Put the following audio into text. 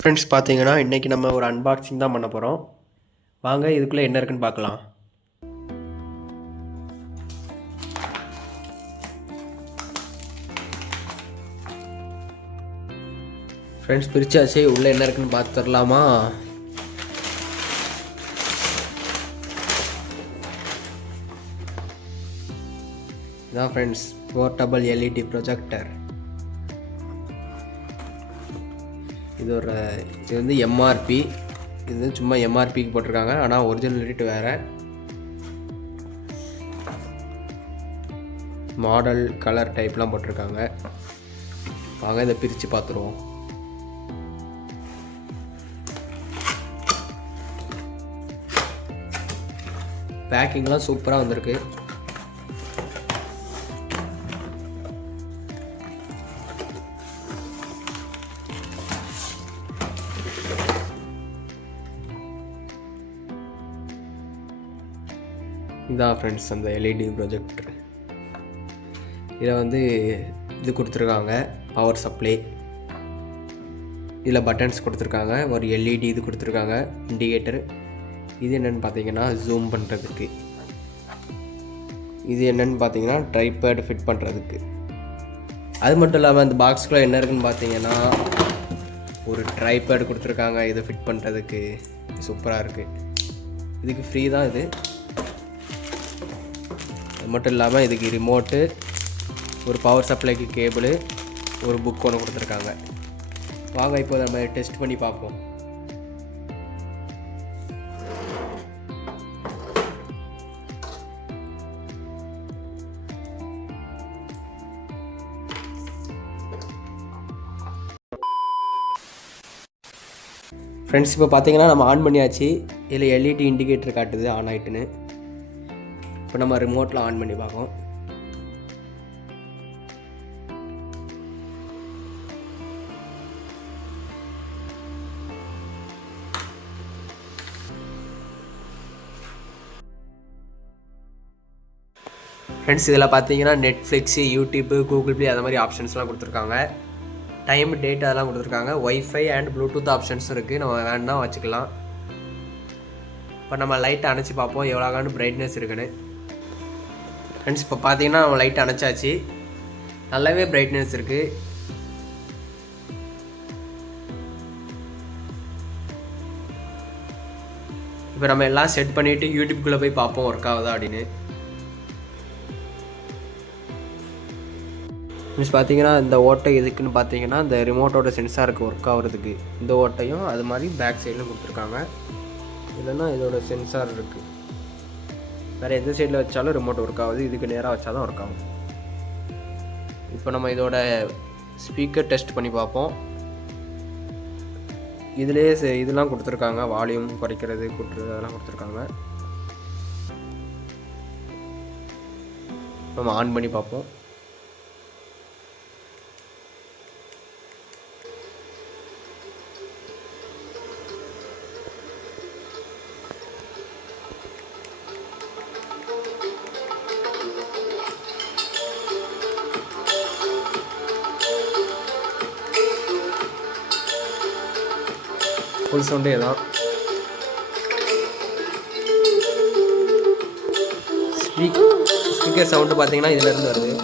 Friends பார்த்தீங்கன்னா இன்றைக்கி நம்ம ஒரு அன்பாக்சிங் தான் பண்ண போகிறோம். வாங்க இதுக்குள்ளே என்ன இருக்குன்னு பார்க்கலாம். ஃப்ரெண்ட்ஸ் பிரிச்சாச்சு, உள்ளே என்ன இருக்குன்னு பார்த்துடலாமா? இதான் ஃப்ரெண்ட்ஸ் போர்ட்டபிள் எல்இடி ப்ரொஜெக்டர். இது வந்து எம்ஆர்பி. இது வந்து சும்மா எம்ஆர்பிக்கு போட்டிருக்காங்க, ஆனால் ஒரிஜினல் ரேட் வேறு. மாடல் கலர் டைப்லாம் போட்டிருக்காங்க. வாங்க இதை பிரித்து பார்த்துருவோம். பேக்கிங்லாம் சூப்பராக வந்திருக்கு. இதான் ஃப்ரெண்ட்ஸ் அந்த எல்இடி ப்ரொஜெக்டர். இதில் வந்து இது கொடுத்துருக்காங்க, பவர் சப்ளை. இதில் பட்டன்ஸ் கொடுத்துருக்காங்க, ஒரு எல்இடி இது கொடுத்துருக்காங்க, இண்டிகேட்டர். இது என்னென்னு பார்த்தீங்கன்னா ஜூம் பண்ணுறதுக்கு. இது என்னென்னு பார்த்தீங்கன்னா ட்ரைபேட் ஃபிட் பண்ணுறதுக்கு. அது மட்டும் இல்லாமல் அந்த பாக்ஸ்குள்ளே என்ன இருக்குதுன்னு பார்த்தீங்கன்னா ஒரு ட்ரைபேட் கொடுத்துருக்காங்க, இதை ஃபிட் பண்ணுறதுக்கு. சூப்பராக இருக்குது. இதுக்கு ஃப்ரீ தான் இது. அது மட்டும் இல்லாமல் இதுக்கு ரிமோட்டு, ஒரு பவர் சப்ளைக்கு கேபிள், ஒரு புக் ஒன்று கொடுத்துருக்காங்க. வாங்க இப்போ நம்ம டெஸ்ட் பண்ணி பார்ப்போம். ஃப்ரெண்ட்ஸ் இப்போ பார்த்தீங்கன்னா நம்ம ஆன் பண்ணியாச்சு. இதில் எல்இடி இண்டிகேட்டர் காட்டுது ஆன் ஆகிட்டுன்னு. இப்போ நம்ம ரிமோட்டில் ஆன் பண்ணி பார்ப்போம். ஃப்ரெண்ட்ஸ் இதில் பார்த்தீங்கன்னா நெட்ஃப்ளிக்ஸு, யூடியூப்பு, கூகுள் ப்ளே அது மாதிரி ஆப்ஷன்ஸ்லாம் கொடுத்துருக்காங்க. டைம், டேட் அதெல்லாம் கொடுத்துருக்காங்க. ஒய்ஃபை அண்ட் ப்ளூடூத் ஆப்ஷன்ஸும் இருக்குது. நம்ம வேணுன்னா வச்சுக்கலாம். இப்போ நம்ம லைட்டை அணைச்சி பார்ப்போம் எவ்வளோகான்னு பிரைட்னஸ் இருக்குன்னு. ஃப்ரெண்ட்ஸ் இப்போ பார்த்தீங்கன்னா நம்ம லைட் அணைச்சாச்சு. நல்லாவே பிரைட்னஸ் இருக்குது. இப்போ நம்ம எல்லாம் செட் பண்ணிவிட்டு யூடியூப்குள்ளே போய் பார்ப்போம் ஒர்க் ஆகுதா அப்படின்னு. ஃப்ரெண்ட்ஸ் பார்த்தீங்கன்னா இந்த ஓட்டை எதுக்குன்னு பார்த்தீங்கன்னா இந்த ரிமோட்டோட சென்சாருக்கு ஒர்க் ஆகிறதுக்கு. இந்த ஓட்டையும் அது மாதிரி பேக் சைடில் கொடுத்துருக்காங்க. இல்லைன்னா இதோட சென்சார் இருக்குது. வேறு எந்த சைடில் வச்சாலும் ரிமோட் ஒர்க் ஆகுது, இதுக்கு நேராக வச்சா தான் ஒர்க் ஆகும். இப்போ நம்ம இதோட ஸ்பீக்கர் டெஸ்ட் பண்ணி பார்ப்போம். இதுலேயே இதெல்லாம் கொடுத்துருக்காங்க, வால்யூம் குறைக்கிறது, கூட்டுறது அதெல்லாம் கொடுத்துருக்காங்க. நம்ம ஆன் பண்ணி பார்ப்போம். ஃபுல் சவுண்டே தான். ஸ்பீக்கர் சவுண்டு பார்த்தீங்கன்னா இதிலேருந்து வருது.